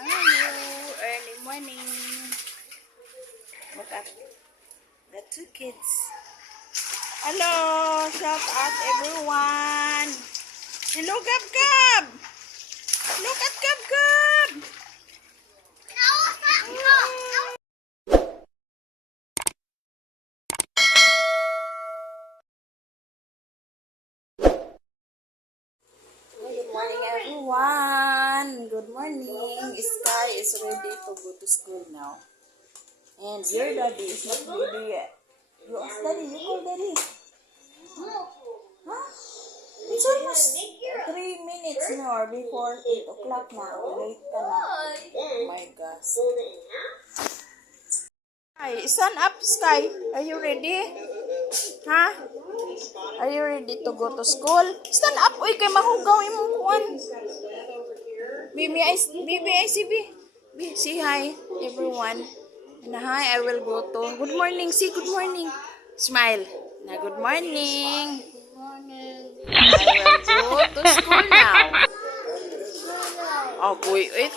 Hello, early morning. Look at the two kids. Hello, shout out everyone. Hello, Gab Gab. Look at Gab Gab. Good morning, everyone. Good morning. Sky is ready to go to school now. And your daddy is not ready yet. You ask daddy, you call daddy. Huh? It's almost 3 minutes more before 8 o'clock now. Late ka na. Oh my gosh. Hi, stand up, Sky. Are you ready? Huh? Are you ready to go to school? Stand up. Uy, kay mahugaw imong kuwan. Baby, I see, say hi, everyone. And hi, I will go to. Good morning. Say good morning. Smile. Na good morning. Good morning. I will go to school now. Oh, boy. Wait.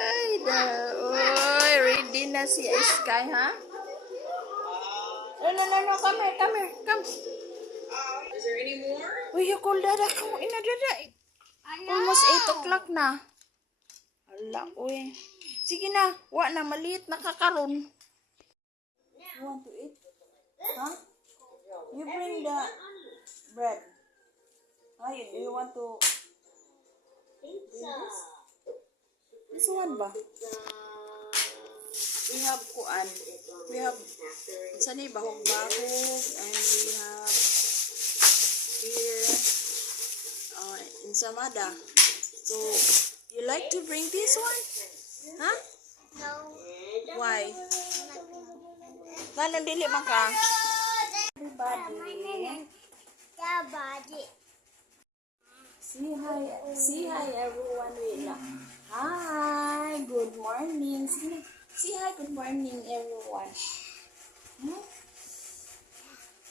Ay, oy, ready na si Sky, ha? No. Come here. Come. Is there any more? Uy, you call Dada. Come on, Dada. Almost 8 o'clock na. Ala, uy. Sige na. Wa na, maliit na kakaroon. You want to eat? Huh? You bring the bread. Do you want to bring this? This one ba? We have kuan. We have sani bahog-bahog, and we have here ensamada. So, you like to bring this one? Huh? No. Why? Ganun dili man ka? Everybody. Say hi everyone. Wait lang. Hi, good morning. Say hi, good morning everyone. Hmm?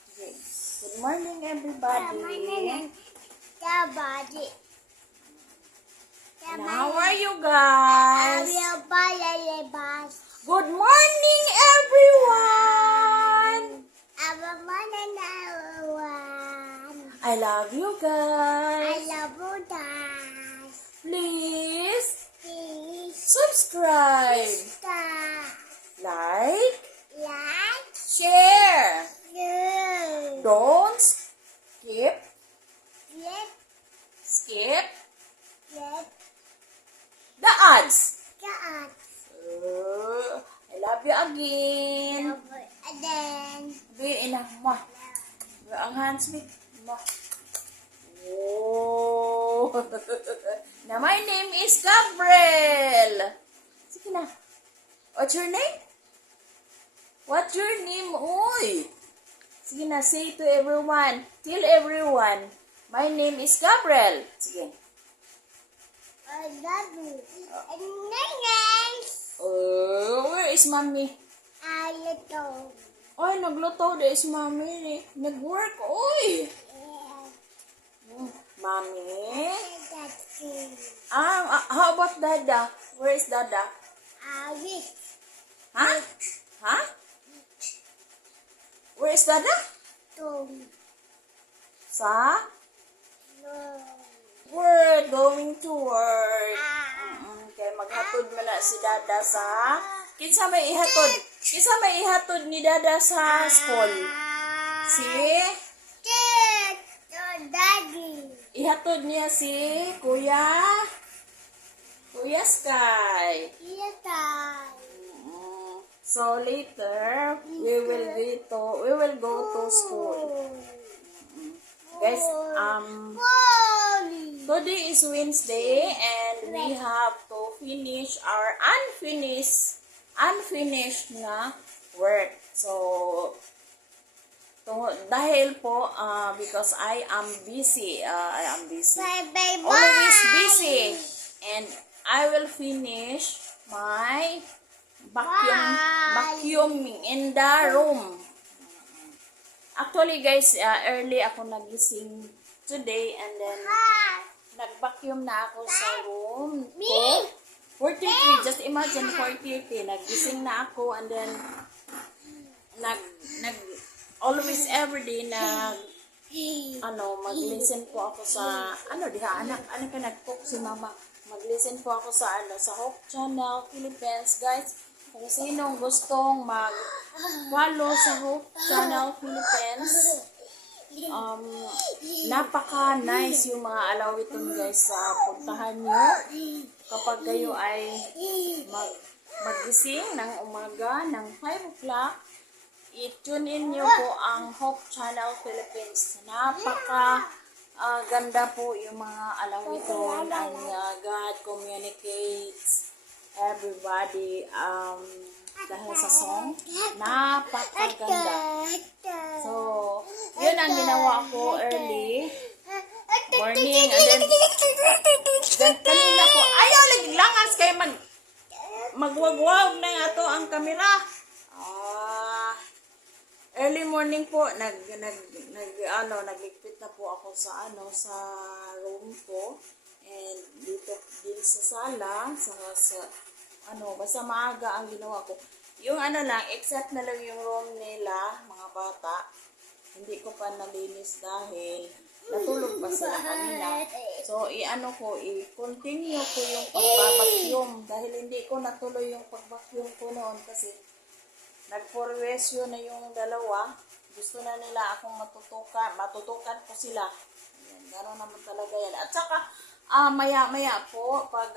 Okay. Good morning everybody. And how are you guys? Good morning everyone. I love you guys. Please subscribe, like, share. Don't skip the ads. I love you again. Be ina mo. Ang hands big mo. Oh. Now my name is Gabriel. Sige na. What's your name? What's your name? Uy. Sige na, say to everyone. Tell everyone. My name is Gabriel. Sige. Where is mommy? Oy, nagluto. There is mommy. Nag-work. Oy. Mommy. How about Dada? Where is Dada? Huh? Huh? Where is Dada? Sa? We're going to work. Okay, maghatod mo na si Dada sa... Kinsa may ihatod ni Dada sa school? Si? Ihatod niya si Kuya Sky. So later we will go to school. Guys, today is Wednesday and we have to finish our unfinished na work. So dahil po because I am busy. Always busy. And I will finish my vacuuming in the room. Actually guys, early ako nagising today and then nag-vacuum na ako sa room ko. 4:30, just imagine 4:30, nagising na ako and then always everyday mag-listen po ako sa diha anak ka nag-cook si mama. Mag-listen po ako sa sa Hope Channel Philippines, guys. Kung sinong gustong mag-follow sa Hope Channel Philippines, napaka-nice yung mga alawiton, guys. Puntahan nyo kapag kayo ay magising ng umaga ng 5 o'clock. I-tune in nyo po ang Hope Channel Philippines. Ganda po yung mga alawiton. And God communicates everybody dahil sa song. Napakaganda. So, yun ang ginawa ko early morning. And then kanina po, ayaw lagi langas kayo magwagwag na nga to ang kamera. Early morning po, nagligpit na po ako sa room ko. And dito din sa sala, basta maaga ang ginawa ko. Yung lang, except na lang yung room nila, mga bata, hindi ko pa nalinis dahil natulog pa sila kanina. So, i-continue ko yung pagbabakyum dahil hindi ko natuloy yung pagbakyum ko noon kasi nagporwesyo na yung dalawa. Gusto na nila akong matutukan ko sila. Ayan, gano'n naman talaga yan. At saka, maya-maya po, pag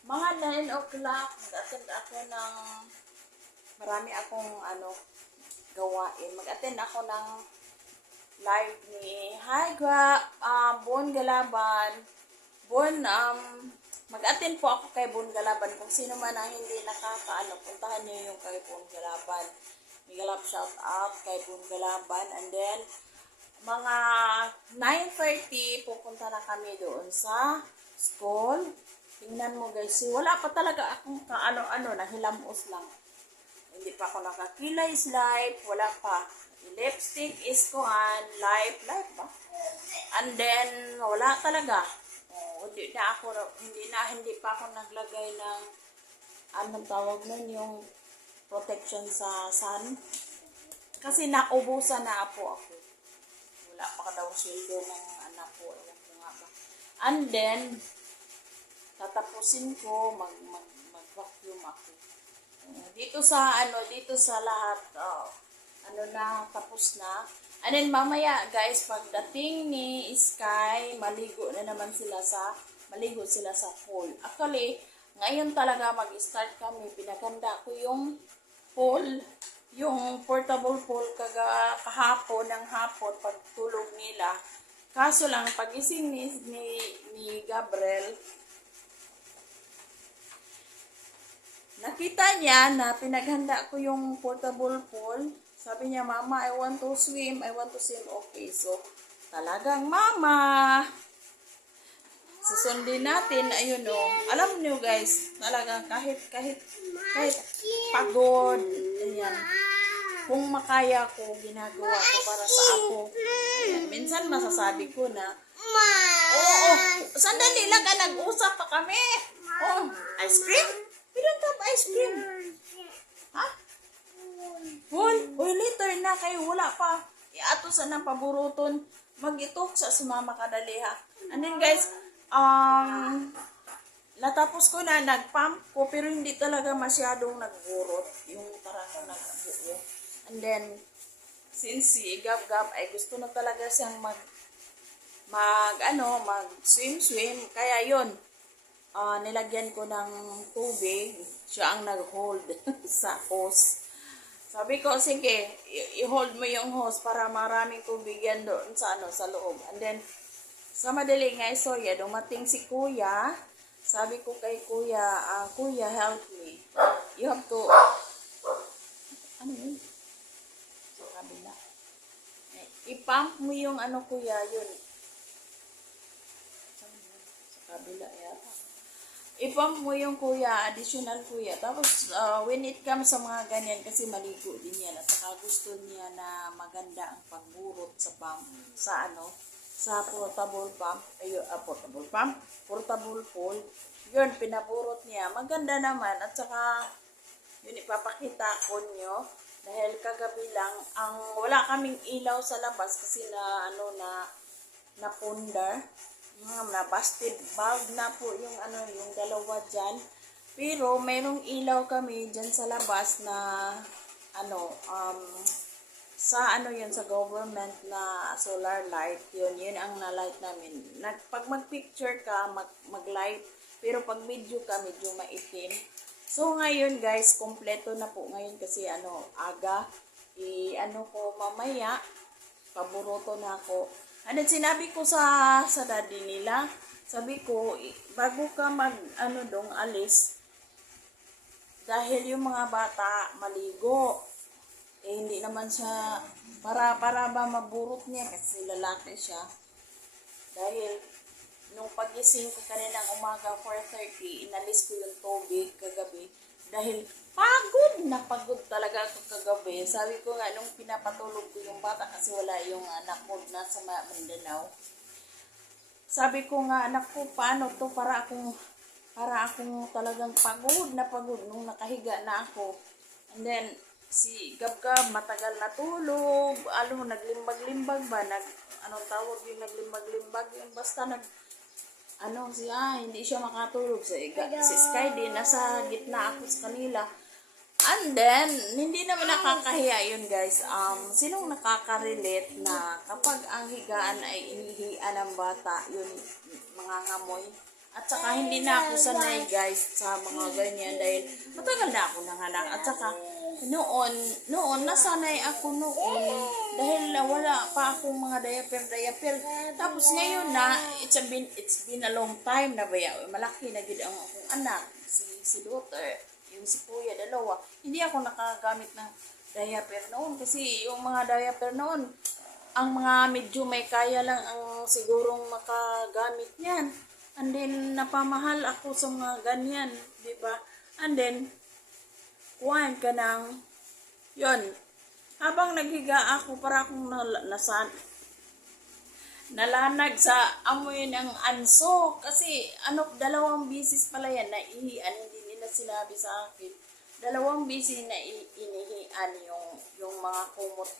mga 9 o'clock, mag-attend ako ng, marami akong gawain. Mag-attend ako ng live ni Bon Galaban. Mag-attend po ako kay Bon Galaban. Kung sino man ang hindi puntahan niyo yung kay Bon Galaban. Migalap shout out kay Bon Galaban. And then, mga 9:30, pupunta na kami doon sa school. Tingnan mo guys, wala pa talaga akong nahilamos lang. Hindi pa ako nakakilay live, wala pa. Lipstick is live ba? And then, wala talaga. Hindi pa ako naglagay ng anong tawag nun, yung protection sa sun. Kasi naubusan na po ako. Wala pa daw sweldo ng anak ko. Alam ko nga ba. And then, tatapusin ko, mag-vacuum ako. Dito sa lahat, tapos na. And then mamaya guys, pagdating ni Sky, maligo sila sa pool. Actually, ngayon talaga mag-start kami. Pinaganda ko yung pool, yung portable pool kahapon ng hapon pagtulog nila. Kaso lang, pagising ni Gabriel, nakita niya na pinaghanda ko yung portable pool. Sabi niya, Mama, I want to swim. Okay, so talagang Mama. Susundin natin, ayun o. Alam niyo guys, talagang kahit pagod, ayan. Kung makaya ko, ginagawa ko para sa ako. Ayan. Minsan masasabi ko na, sandali lang ka, nag-usap pa kami. Ice cream? We don't have ice cream. Ha? Later na kayo, wala pa. Iato sa nang paburuton. Mag-itok sa sumama kadali ha. And then guys, natapos ko na, nag-pump ko, pero hindi talaga masyadong nagburot. Yung parang nagbuo. And then, since si Gab-Gab ay gusto na talaga siyang mag-swim. Kaya yun, nilagyan ko ng tubig. Siya ang nag-hold sa hose. Sabi ko, sige, i-hold mo yung hose para maraming tubig yan doon sa loob. And then, sa madaling nga istorya, dumating si Kuya. Sabi ko kay Kuya, Kuya, help me. You have to, sa kabila. I-pump mo yung Kuya, yun. Sa kabila, yata. I-pump mo yung Kuya, additional Kuya. Tapos, when it comes sa mga ganyan, kasi maligo din yan. At saka gusto niya na maganda ang pagburot sa pump, sa sa portable pump, portable pool. Yun, pinaburot niya. Maganda naman. At saka, yun, ipapakita ko nyo. Dahil kagabi lang, wala kaming ilaw sa labas kasi napundar. Na busted bulb na po yung yung dalawa dyan. Pero mayroong ilaw kami dyan sa labas na sa government na solar light. Yun ang na-light namin. Pag mag-picture ka, mag-light. Pero pag video ka, medyo maitim. So ngayon guys, kompleto na po ngayon kasi aga. Ko mamaya, paburoto na ako. And then sinabi ko sa daddy nila, sabi ko, bago ka alis, dahil yung mga bata maligo, hindi naman siya, para ba maburot niya kasi lalaki siya. Dahil, nung pagising ko kaninang umaga, 4:30, inalis ko yung tubig kagabi. Dahil, pagod talaga ako kagabi. Sabi ko nga, nung pinapatulog ko yung bata kasi wala yung anak ko nasa Mindanao. Sabi ko nga, anak ko, paano to? Para akong talagang pagod nung nakahiga na ako. And then, si Gabgab, matagal na tulog. Naglimbag-limbag ba? Tawag yung naglimbag-limbag? Yung basta hindi siya makatulog. Si Sky din, nasa gitna ako sa kanila. And then, hindi naman nakakahiya yun guys. Sinong nakaka-relate na kapag ang higaan ay inihian ng bata, yun, mga ngamoy. At saka hindi na ako sanay guys sa mga ganyan dahil matagal na ako nanganak. At saka noon nasanay ako noon dahil wala pa akong mga diaper. Tapos ngayon na, it's been a long time na baya. Malaki na gid ang akong anak, si daughter. Yung si kuya, dalawa, hindi ako nakagamit ng diaper noon kasi yung mga diaper noon, ang mga medyo may kaya lang ang sigurong makagamit niyan. And then, napamahal ako sa mga ganyan, di ba? And then, kuhaan ka ng, yun, habang naghiga ako, para akong nalanag sa amoy ng anso. Kasi, 2 bisis pala yan na ihian, hindi nila sinabi sa akin. 2 bisis na inihian yung mga kumot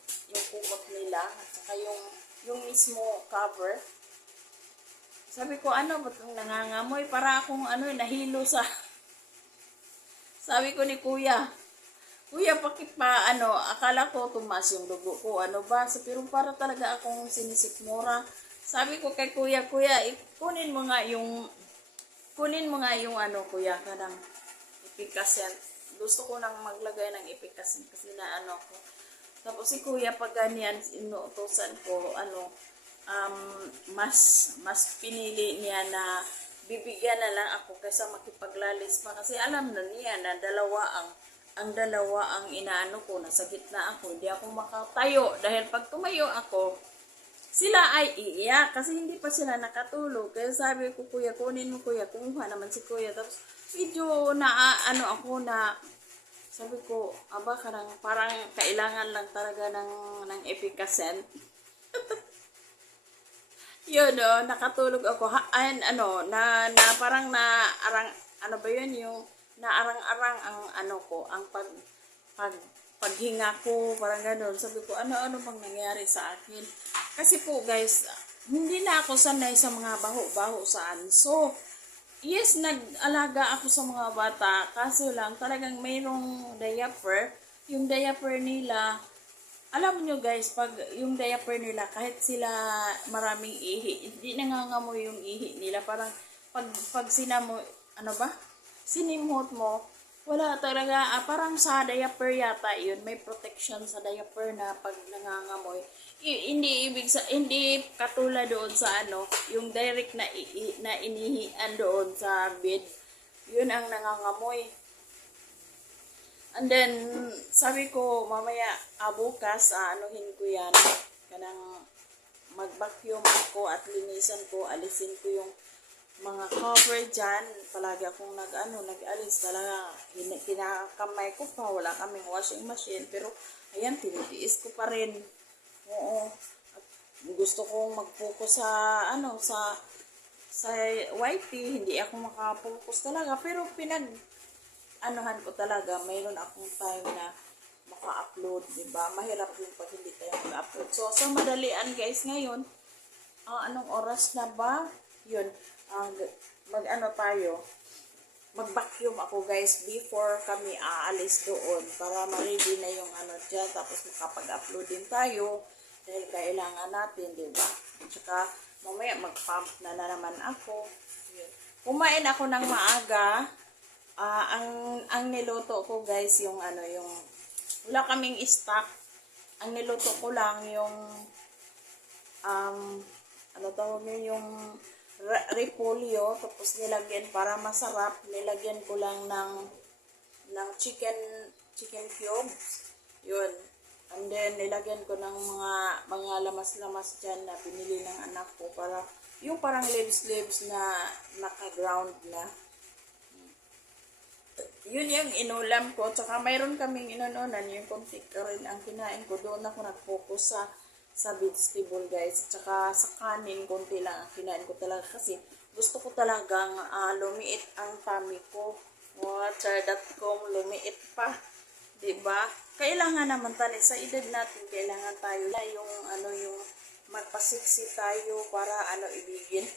nila, at saka yung mismo cover. Sabi ko, ba't nangangamoy? Para akong nahilo sa... Sabi ko ni Kuya, bakit pa, akala ko tumas yung dugo ko, pero para talaga akong sinisikmura. Sabi ko kay Kuya, kunin mo nga yung, Kuya, kanang ipikasen. Gusto ko nang maglagay ng ipikasen kasi na ko. Tapos si Kuya, pag ganyan, inuutosan ko, mas pinili niya na bibigyan na lang ako kaysa makipaglalis pa kasi alam na niya na dalawa ang inaano ko, nasa gitna ako, hindi ako makatayo dahil pag tumayo ako sila ay iiyak kasi hindi pa sila nakatulog. Kaya sabi ko, Kuya, kunin mo Kuya, kumuha naman si Kuya. Tapos video na ako na sabi ko, parang kailangan lang talaga ng efficacy. Yun, nakatulog ako. Parang yung naarang-arang ang ko, ang paghinga ko, parang gano'n. Sabi ko, ano bang nangyari sa akin? Kasi po guys, hindi na ako sanay sa mga baho-baho sa anso. Yes, nag-alaga ako sa mga bata, kaso lang talagang mayroong diaper. Yung diaper nila, alam nyo guys, pag yung diaper nila, kahit sila maraming ihi, hindi nangangamoy yung ihi nila. Parang pag sinimot mo, wala talaga, parang sa diaper yata yun, may protection sa diaper na pag nangangamoy. Hindi katulad doon sa yung direct na inihian doon sa bed, yun ang nangangamoy. And then, sabi ko, mamaya, bukas, anuhin ko yan. Kanang mag-vacuum ako at linisan ko, alisin ko yung mga cover dyan. Palagi akong nag-alis talaga. Kinakamay ko pa, wala kaming washing machine. Pero, ayan, tinitiis ko pa rin. Oo. At gusto kong mag-focus sa sa YT, hindi ako makapokus talaga, pero anuhan ko talaga, mayroon akong time na maka-upload, di ba? Mahirap yung pag hindi tayo mag-upload. So, sa madalian guys, ngayon, anong oras na ba? Yun, mag-ano tayo, mag-vacuum ako guys before kami aalis doon para ma-ready na yung ano dyan, tapos makapag-upload din tayo dahil kailangan natin, di ba? Tsaka, mamaya mag-pump na naman ako. Yun. Kumain ako ng maaga. Ang niluto ko guys, yung wala kaming stock. Ang niluto ko lang yung ano tawag yun, yung repolyo, tapos nilagyan para masarap, nilagyan ko lang ng chicken cubes. Yun. And then nilagyan ko ng mga lamas-lamas dyan na binili ng anak ko para yung parang leaves na naka-ground na. Yun yung inulam ko. Tsaka mayroon kaming inununan, yung konti ka rin ang kinain ko. Doon ako nag-focus sa vegetable guys. Tsaka sa kanin, konti lang ang kinain ko talaga. Kasi gusto ko talagang lumiit ang tummy ko. Water.com, lumiit pa. Diba? Kailangan naman tayo, sa edad natin, kailangan tayo yung magpasiksi tayo para ibigin.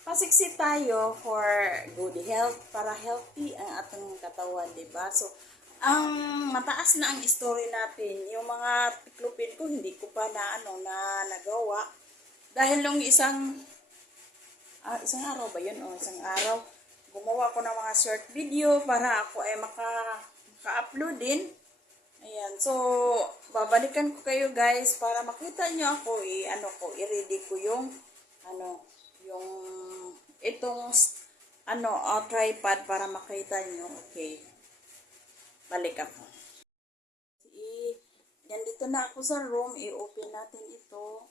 Pasiksi tayo for good health, para healthy ang ating katawan, diba? So, ang mataas na ang story natin. Yung mga tiklupin ko, hindi ko pa na nagawa. Dahil nung isang araw ba yun? Isang araw, gumawa ko ng mga short video para ako ay maka-upload din. Ayan. So, babalikan ko kayo guys para makita nyo ako, i-ready ko yung itong tripod para makita nyo. Okay. Balik ako. Nandito na ako sa room. I-open natin ito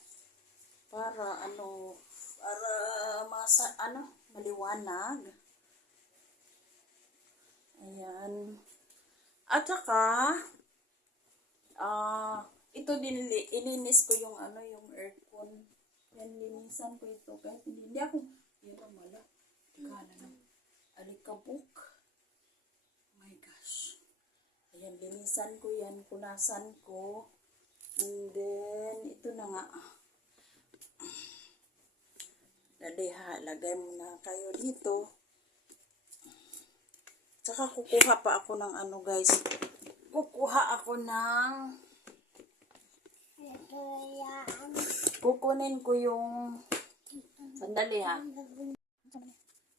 para maliwanag. Ayan. At saka ito din, ilinis ko yung aircon. Yan, linisan ko ito. Kahit hindi ako, yun ang mala. Kala ng alikabok. Oh my gosh. Ayan, linisan ko yan, punasan ko. And then, ito na nga. Dadiha, lagay mo na kayo dito. Tsaka kukuha pa ako ng guys. Kukuha ako ng kukunin ko yung sandali ha.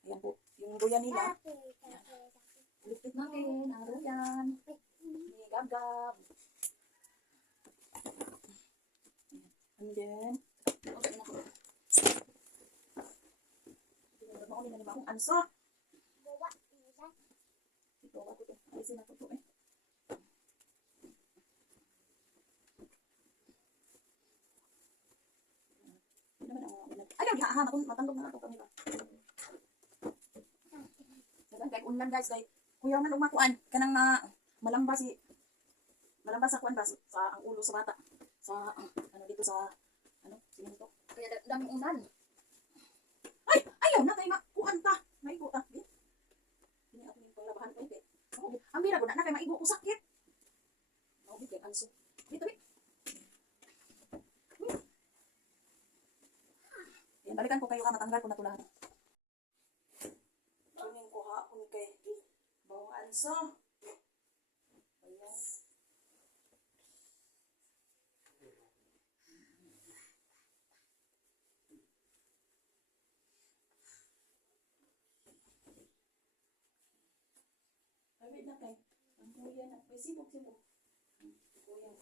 Ayan po, yung buyan nila. Ulit natin ang buyan. Gab-gab. And then, maunin na naman akong ansa. Ito, ako ito. Alisin ako ito eh. Ayaw, dihaan ako. Matandog na ito kami ba. Kaya unlan guys, kaya kuya man umakuan. Kanang malamba sa kuan ba? Sa ang ulo sa bata. Sa, dito sa, sino ito? Kaya daming unan. Ay! Ayaw na kayo makuan ta. Maigo ta. Hindi ako yung panglabahan ko. Ang bira ko na kayo maigo ko sakit. Maubig yung anso. Dito eh. Yan, balikan ko kayo matanggal ko na tulahan. Kunin ko hapon kay bawang anso. Ayan. Sabi na kay, ang kuya na, may sibog-sibog. Kuya.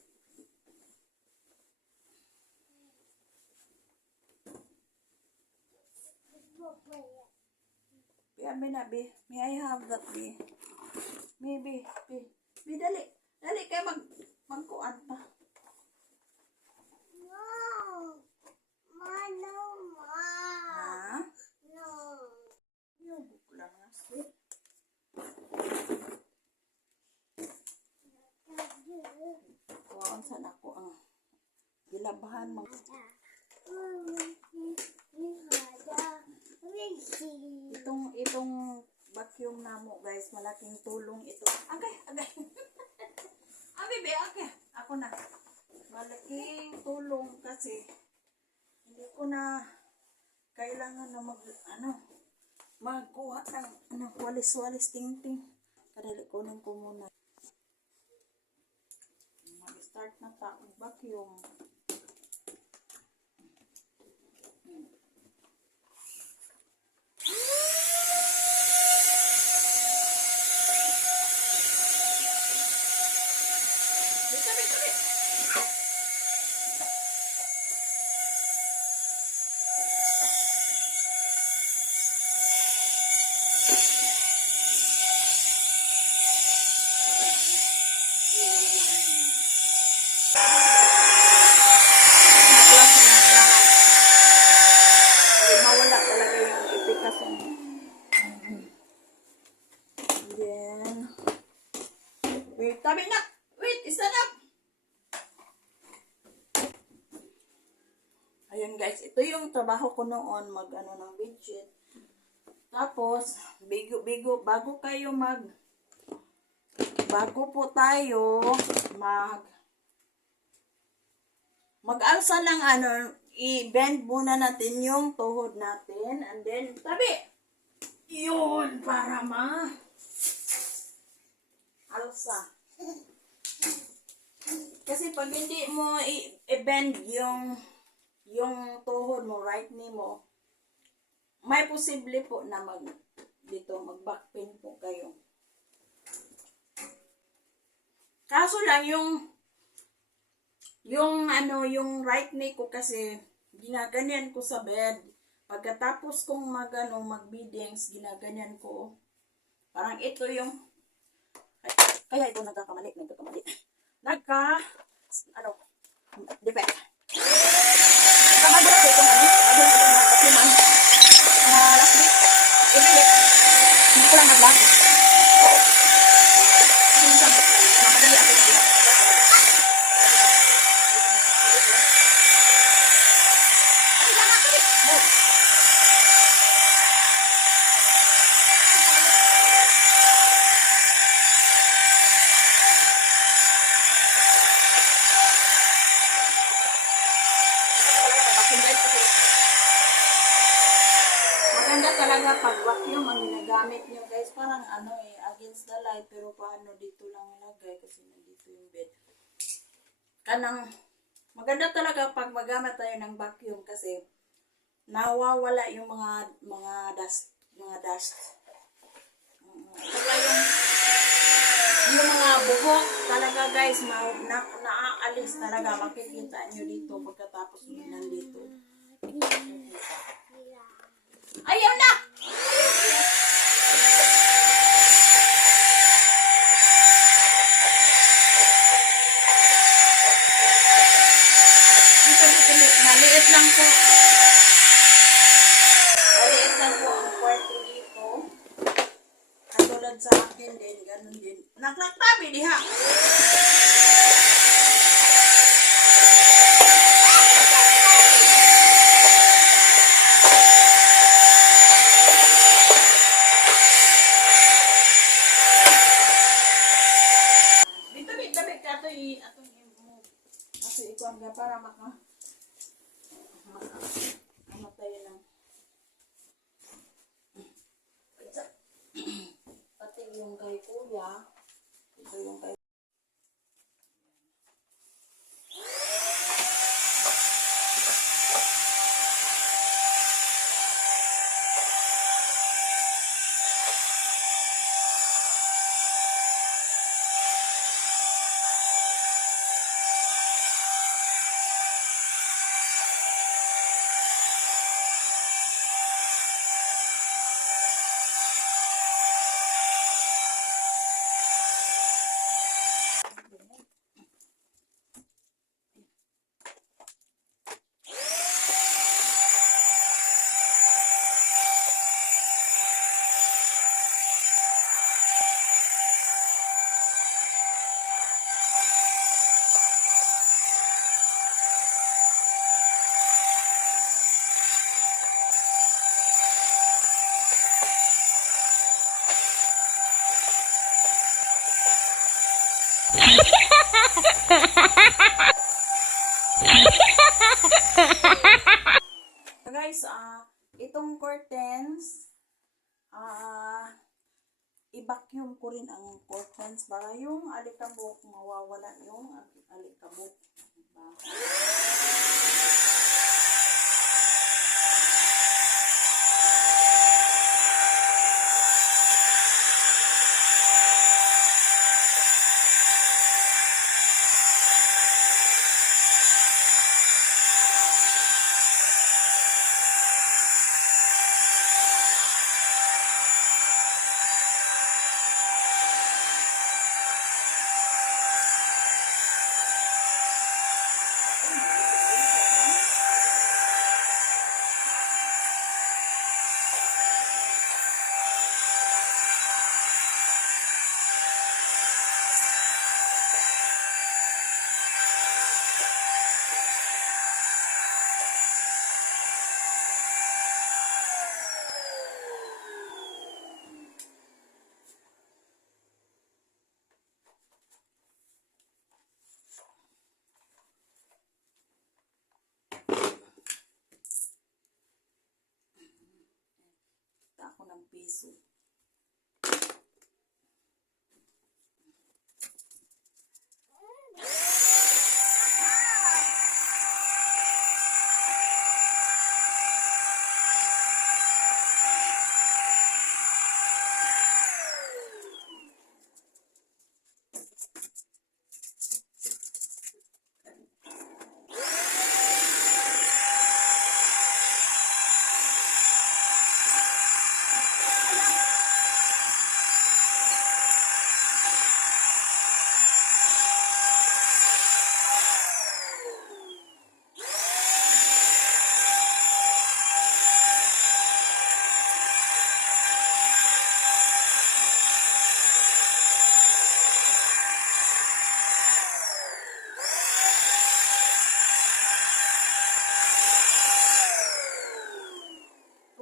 May na, be. May I have that, be? Maybe, be. Be, dali. Dali kayo magkuan pa. No. Ma, no, ma. Ha? No. Yung buko lang nga, sweet. Kuhaan saan ako ang labahan. Itong vacuum namo guys, malaking tulong ito. Agay. Bebe, agay. Ako na. Malaking tulong kasi hindi ko na kailangan na magkuha ng walis-walis ting-ting. Kadali kunin ko muna. Mag-start na ta ang vacuum. Tabi. Mawala talaga yung efficacy. Then, wait, tabi na! Wait, stand up! Ayan guys, ito yung trabaho ko noon, ng bedsheet. Tapos, bago po tayo mag-alsa ng i-bend muna natin yung tuhod natin. And then, tabi! Yun, para alsa. Kasi pag hindi mo i-bend yung tuhod mo, right knee mo, may posible po na mag-back pain po kayo. Kaso lang yung right knee ko kasi ginaganyan ko sa bed. Pagkatapos kong mag-beadings, ginaganyan ko. Parang ito yung kaya ito nagkakamali. Defect. Nagkakamali ito last week. Hindi ko lang nag-vlog. Nakadali ako nag-vlog. Maganda talaga pag vacuum ang ginagamit nyo guys. Parang against the light. Pero paano dito lang ilagay kasi nandito yung bed. Maganda talaga pag magamit tayo ng vacuum kasi nawawala yung mga dust. Saka yung mga buhok talaga guys, naaalis talaga. Makikita nyo dito pagkatapos nandito. Ayaw na! Maliit lang po. Maliit lang po ang kwarto dito. Katulad sa akin din, ganun din. Naklaktabi diha. Para tayo lang. Pati yung kay kuya. Ito yung kay So guys, itong curtains, i-vacuum ko rin ang curtains para yung alikabok, mawawala yung alikabok. Diba? Ako ng piso.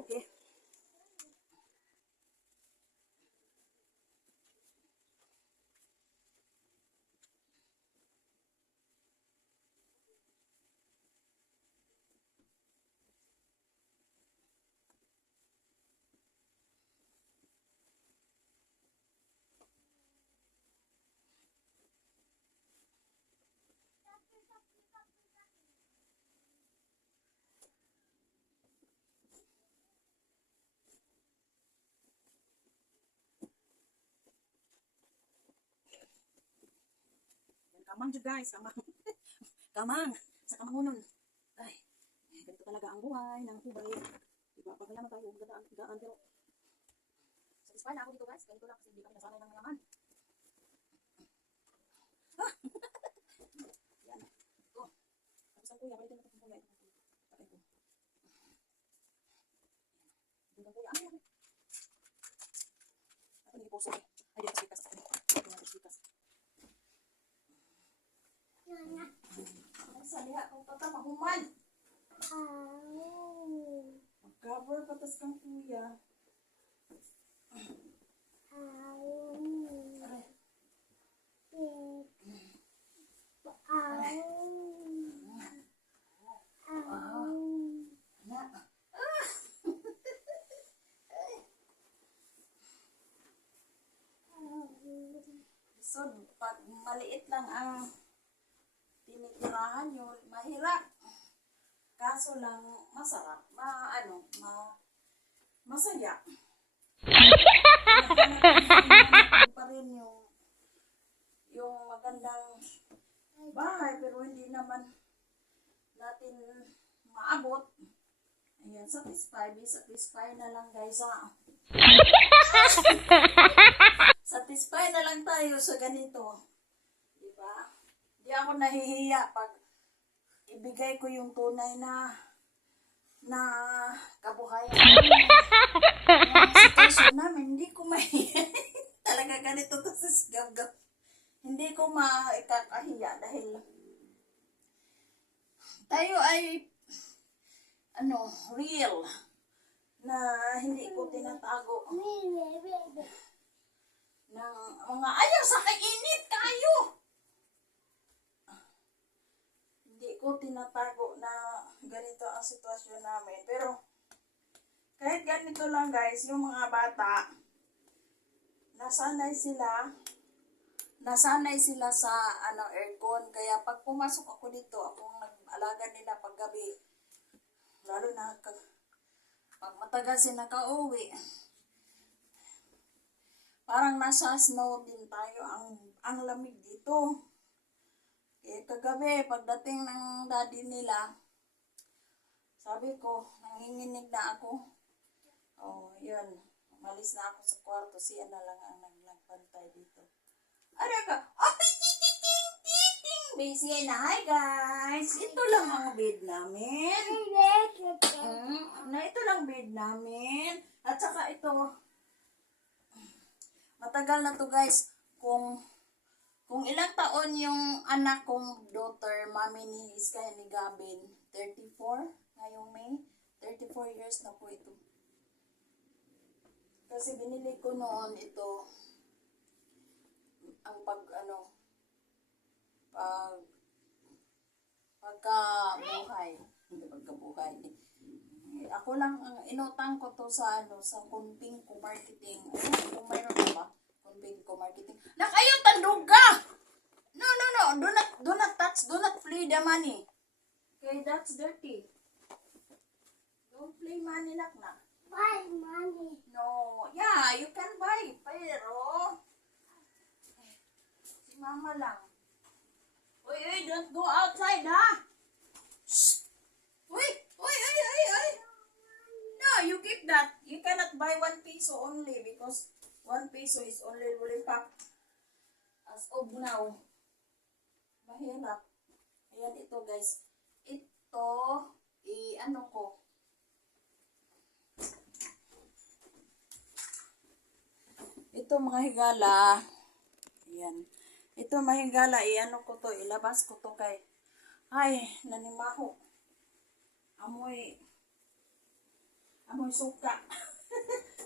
Okay. Kamang dyan guys, kamang. Kamang, sa kamangunon. Ay, ganito talaga ang buhay ng kubay. Diba, pag mayaman tayo, gaan pero satisfy na ako dito guys, ganito lang kasi hindi kami nasanay ng mayaman. Yan. Ito. Tapos ang kuya, balitin natin ang kuya. Patay ko. Ito ang kuya. Ano yan? Ako hindi po sorry. Ay, dito sikas. Ito nga sikas. Ay, saliha kung tatamahuman. Mag-cover patas kang kuya. So, pag maliit lang ang tinitirahan nyo, mahirap. Kaso lang, masarap. Masaya. Hinahanap pa rin yung magandang bahay, pero hindi naman natin maabot. Ayan, satisfy na lang guys. Satisfy na lang tayo sa ganito. Diba? Di ako nahihiya pag ibigay ko yung tunay na kabuhayan. Yung sitwasyon namin, hindi ko mahihiya. Talaga ganito to sa gab-gab. Hindi ko maikakahiya dahil tayo ay real na hindi ko tinatago ng mga ayaw sa kainit kayo. ko tinatago na ganito ang sitwasyon namin. Pero, kahit ganito lang guys, yung mga bata, nasanay sila sa aircon. Kaya pag pumasok ako dito, akong nag-alaga nila pag gabi. Lalo na pag matagal sila nakauwi. Parang nasa snow din tayo. Ang lamig dito. Kaya kagabi, pagdating ng daddy nila, sabi ko, nanginginig na ako. Oh, yun. Umalis na ako sa kwarto. Siya na lang ang nagbantay dito. Ano ka? Oh, ting, ting, ting, ting, ting, ting. Busy na. Hi, guys. Ito lang ang bed namin. Ito lang bed namin. At saka ito, matagal na to guys. Kung ilang taon yung anak kong daughter, mami ni Sky ni Gabin, 34 ngayong May. 34 years na po ito. Kasi binili ko noon ito, ang pagkabuhay. Ako lang, ang inutang ko to sa Kunping ko marketing. Ayun, kung mayroon ka ba? Kunping ko marketing. Nakayo, tanduga! No. Do not touch, do not play the money. Okay, that's dirty. Don't play money, nak. Buy money. No, yeah, you can buy, pero si mama lang. Uy, don't go outside, ha? Shh. Uy. No, you keep that. You cannot buy 1 peso only because 1 peso is only pack as of now. Mahirap. Ayan, ito guys. Ito, ko. Ito mga higala. Ayan. Ito mga higala, ko to, ilabas ko to kay, ay, nanimaho. Amoy suka.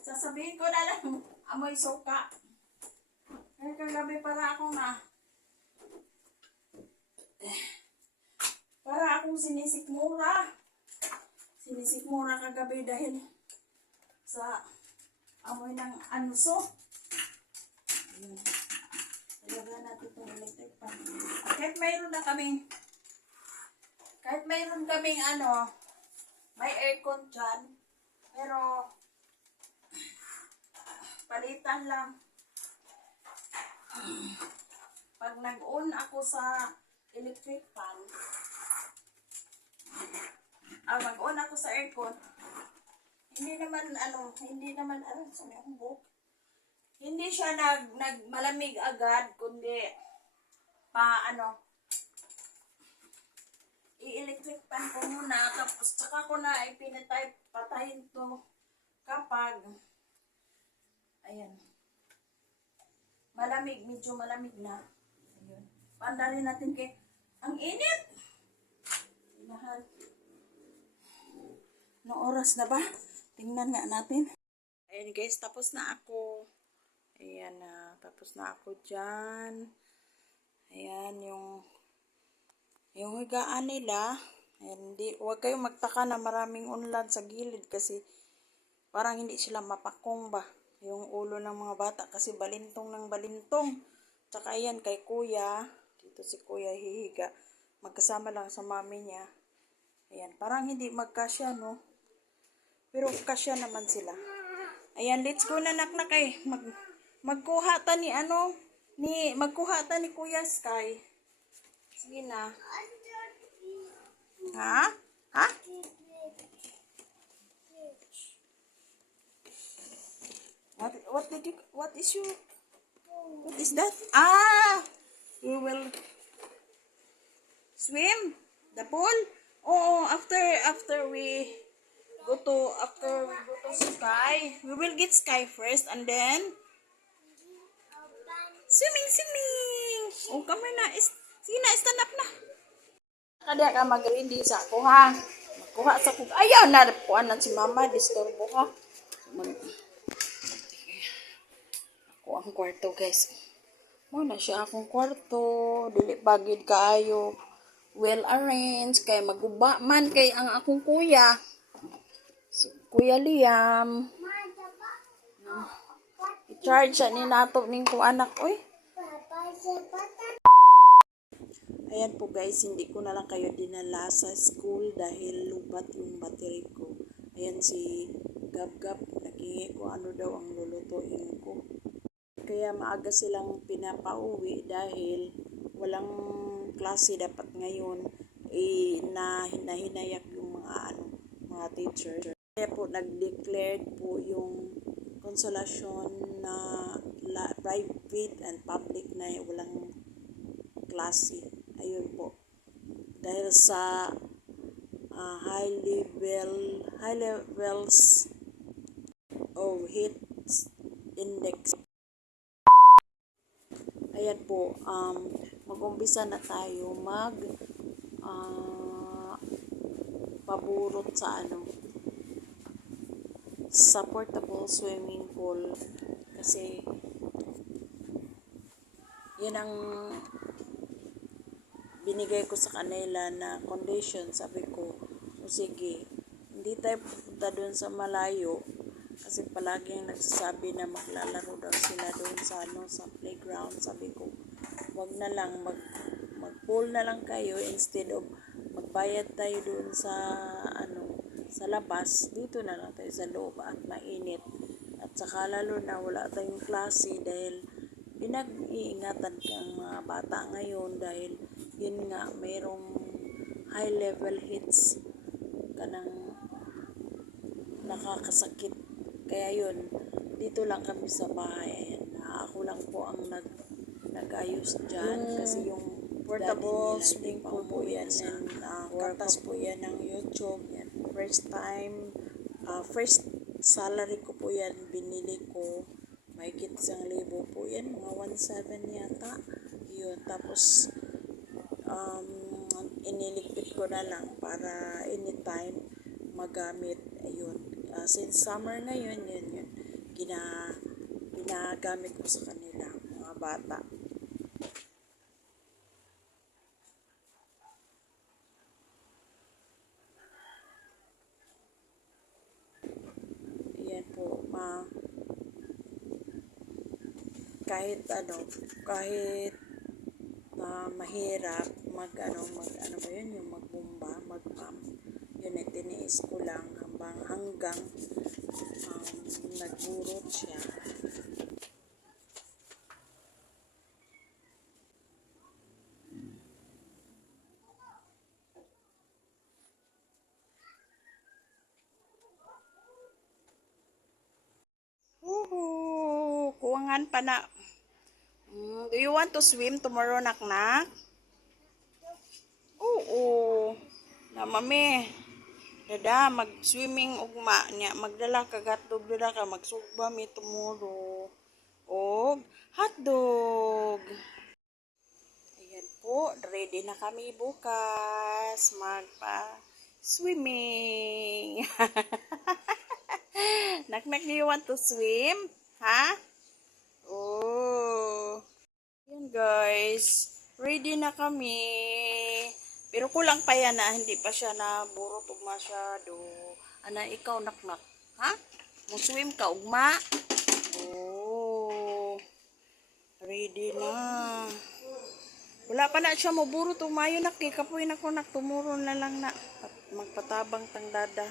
Sasabihin ko na lang, amoy suka. Kaya kagabi para akong sinisikmura. Sinisikmura kagabi dahil sa amoy ng anuso. Ayan. Ilagyan natin itong electric fan. Kahit mayroon kaming may aircon dyan, pero palitan lang. Pag nag-on ako sa electric fan, mag-on ako sa aircon, hindi naman hindi siya nagmalamig agad, kundi i-electric fan ko muna, tapos tsaka ko na patayin to kapag medyo malamig na. Ayun. Pandarin natin kay ang init. Mahal. No oras na ba? Tingnan nga natin. Ayan guys, tapos na ako. Ayan na, tapos na ako dyan. Ayan yung higaan nila. Ayan, huwag kayong magtaka na maraming unlan sa gilid kasi parang hindi sila mapakong ba yung ulo ng mga bata kasi balintong ng balintong. Tsaka ayan kay kuya, dito si kuya hihiga. Magkasama lang sa mami niya. Ayan, parang hindi magkasya, no? Pero kasya naman sila. Ayan, let's go na nak eh. Magkuha ta ni Kuya Sky. Sige na. Ha? What is that? You will swim the pool? Oh, after we go to Sky, we will get Sky first and then swimming. Oh, kami na. Sige na, stand up na. Kada ka mag-ready sa ako, ha? Magkuha sa kug. Ayaw na puan na si mama, disturbo ka. Ako ang kwarto, guys. Mo na siya akong kwarto, dili bagid kaayo. well arranged kay maguba man kay ang akong kuya. Si Kuya Liam. I-charge siya ni nato ning ko anak oy. Ayan po guys, hindi ko na lang kayo dinala sa school dahil lubat yung battery ko. Ayan si Gab-Gab, naghingi ko ano daw ang lulutuin ko. Kaya maaga silang pinapauwi dahil walang klase dapat ngayon na hinayak yung mga teacher. Kaya po nag-declared po yung konsolasyon na private and public na walang klase. Ayun po. Dahil sa high levels of heat index. Ayan po, mag-umpisa na tayo paburot sa portable swimming pool kasi yan ang binigay ko sa kanila na condition. Sabi ko, o sige, hindi tayo pupunta doon sa malayo kasi palaging nagsasabi na maglalaro daw sila doon sa playground. Sabi ko, wag na lang, mag-pool na lang kayo instead of magbayad tayo doon sa labas. Dito na lang tayo sa loob at mainit. At saka lalo na wala tayong klase dahil pinag-iingatan kang mga bata ngayon dahil yun nga, mayroong high level hits kanang nakakasakit. Kaya yun, dito lang kami sa bahay. Ayan, ako lang po ang nag-ayos dyan kasi yung portable swimming pool po yan and katas po yan ng YouTube. Yan. First salary ko po yan, binili ko. May isang libo po yan, mga 1.7 yata. Yun, tapos iniligpit ko na lang para anytime magamit. Ayun. Since summer ngayon, yun. Ginagamit ko sa kanila, mga bata. Ayan po, kahit mahirap mag ba yun, yung magbomba, mag-pump. Yun ay tiniis ko lang hanggang nagburot siya. Kuwangan pa na. Do you want to swim tomorrow, naknak? Oo. Na mami. Dada, mag-swimming ugma niya. Magdala ka hotdog, dada ka magsugba mi tomorrow. Og hotdog. Ayan po, ready na kami bukas. Magpa-swimming. Naknak, do you want to swim? Ha? Oh. Yan guys. Ready na kami. Pero kulang pa yan na hindi pa siya naburot ug masyado. Ana ikaw naknak? Ha? Mo swim ka ugma? Oh. Ready na. Wala pa na siya maburot ug mayo nak kapoy na ko tumuro na lang na. Magpatabang tang dada.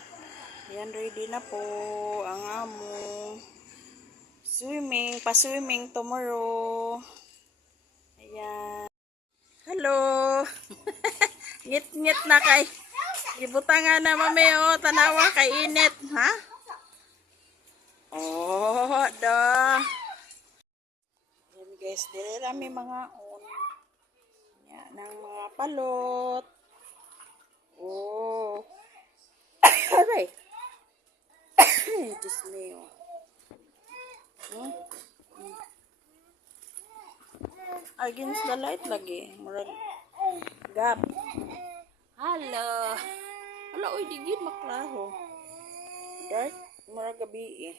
Yan ready na po ang amo. Pa-swimming tomorrow. Ayan. Hello. Ngit-ngit na kay. Ibutangan na mami tanawa kay init, ha? Oh, da. Yan guys, dili rami mga yan ng mga palot. Oh. Aray. Diyos mio. Against the light lagi. Murag gap. Hello. Wala oy digid maklaro. Dark murag gabi eh.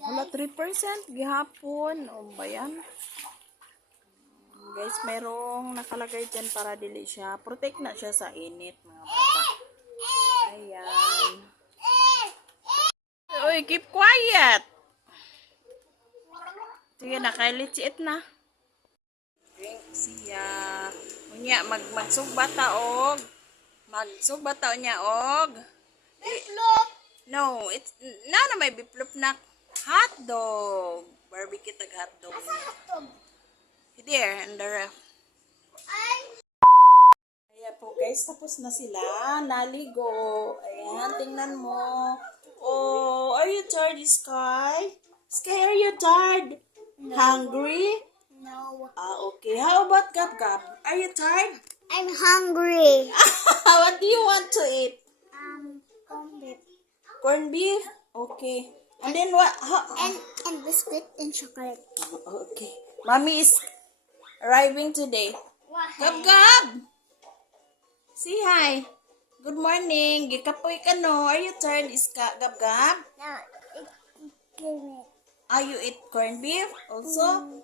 Wala 3% gihapon. O ba yan? Guys, merong nakalagay dyan para dili siya. Protect na siya sa init, mga bata. Ayan. Uy, keep quiet. Sige na, kay lichiit na. Drink siya. Unya, magsubata og. Magsubata niya og. Biplop. No, it's na may biplop na hotdog. Barbecue tag hotdog. Asa hotdog? There, in the ref. Ay. Ayan po guys, tapos na sila. Naligo. Ayan, tingnan mo. Oh, are you tired, Sky? Sky, are you tired? No. Hungry? No. Okay. How about Gab Gab? Are you tired? I'm hungry. What do you want to eat? Corned beef. Corned beef? Okay. And then what? And biscuit and chocolate. Okay. Mommy is arriving today. Why? Gab Gab! Say hi. Good morning. Gikapoy ka no. Are you tired, Iska? Gab Gab? No, give me. You eat corned beef also?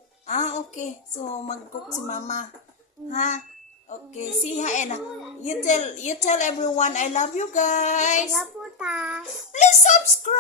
Okay. So, mag-cook si Mama. Ha? Okay. See hi, Ena. You tell everyone I love you guys. Putas. Please subscribe.